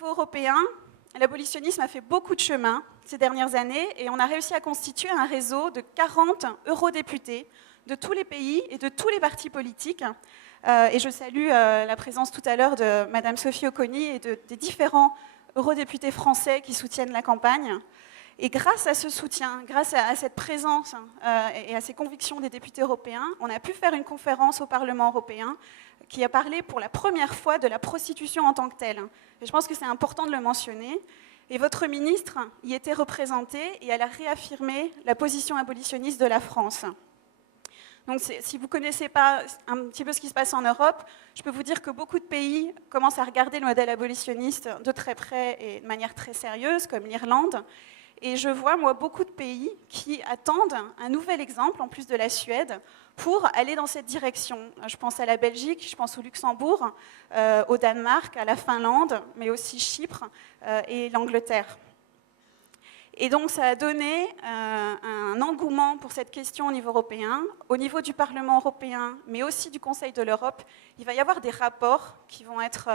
niveau européen, l'abolitionnisme a fait beaucoup de chemin ces dernières années et on a réussi à constituer un réseau de 40 eurodéputés de tous les pays et de tous les partis politiques. Et je salue la présence tout à l'heure de Madame Sophie Oconi et des différents eurodéputés français qui soutiennent la campagne. Et grâce à ce soutien, grâce à cette présence et à ces convictions des députés européens, on a pu faire une conférence au Parlement européen qui a parlé pour la première fois de la prostitution en tant que telle. Et je pense que c'est important de le mentionner. Et votre ministre y était représentée et elle a réaffirmé la position abolitionniste de la France. Donc si vous ne connaissez pas un petit peu ce qui se passe en Europe, je peux vous dire que beaucoup de pays commencent à regarder le modèle abolitionniste de très près et de manière très sérieuse, comme l'Irlande. Et je vois, moi, beaucoup de pays qui attendent un nouvel exemple, en plus de la Suède, pour aller dans cette direction. Je pense à la Belgique, je pense au Luxembourg, au Danemark, à la Finlande, mais aussi Chypre et l'Angleterre. Et donc, ça a donné un engouement pour cette question au niveau européen, au niveau du Parlement européen, mais aussi du Conseil de l'Europe. Il va y avoir des rapports qui vont être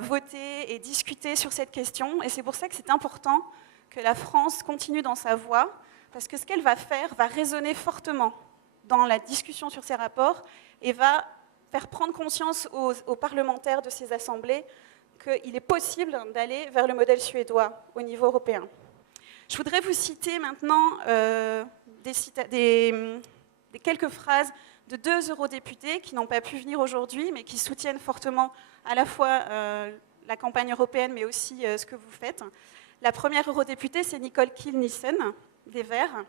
votés et discutés sur cette question, et c'est pour ça que c'est important que la France continue dans sa voie, parce que ce qu'elle va faire va résonner fortement dans la discussion sur ces rapports et va faire prendre conscience aux parlementaires de ces assemblées qu'il est possible d'aller vers le modèle suédois au niveau européen. Je voudrais vous citer maintenant quelques phrases de 2 eurodéputés qui n'ont pas pu venir aujourd'hui, mais qui soutiennent fortement à la fois la campagne européenne, mais aussi ce que vous faites. La première eurodéputée, c'est Nicole Kiel-Nielsen, des Verts,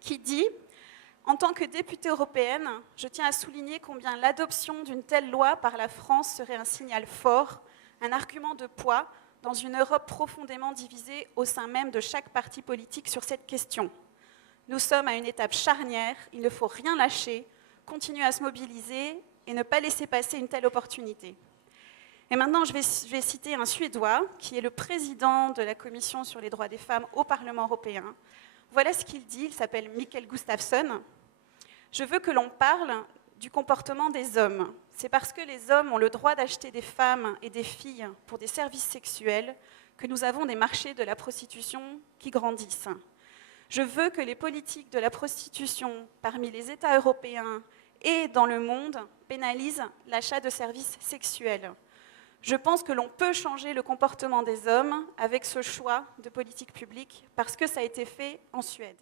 qui dit « En tant que députée européenne, je tiens à souligner combien l'adoption d'une telle loi par la France serait un signal fort, un argument de poids dans une Europe profondément divisée au sein même de chaque parti politique sur cette question. Nous sommes à une étape charnière, il ne faut rien lâcher, continuer à se mobiliser et ne pas laisser passer une telle opportunité. » Et maintenant, je vais citer un Suédois qui est le président de la Commission sur les droits des femmes au Parlement européen. Voilà ce qu'il dit, il s'appelle Mikael Gustafsson. « Je veux que l'on parle du comportement des hommes. C'est parce que les hommes ont le droit d'acheter des femmes et des filles pour des services sexuels que nous avons des marchés de la prostitution qui grandissent. Je veux que les politiques de la prostitution parmi les États européens et dans le monde pénalisent l'achat de services sexuels. Je pense que l'on peut changer le comportement des hommes avec ce choix de politique publique parce que ça a été fait en Suède. »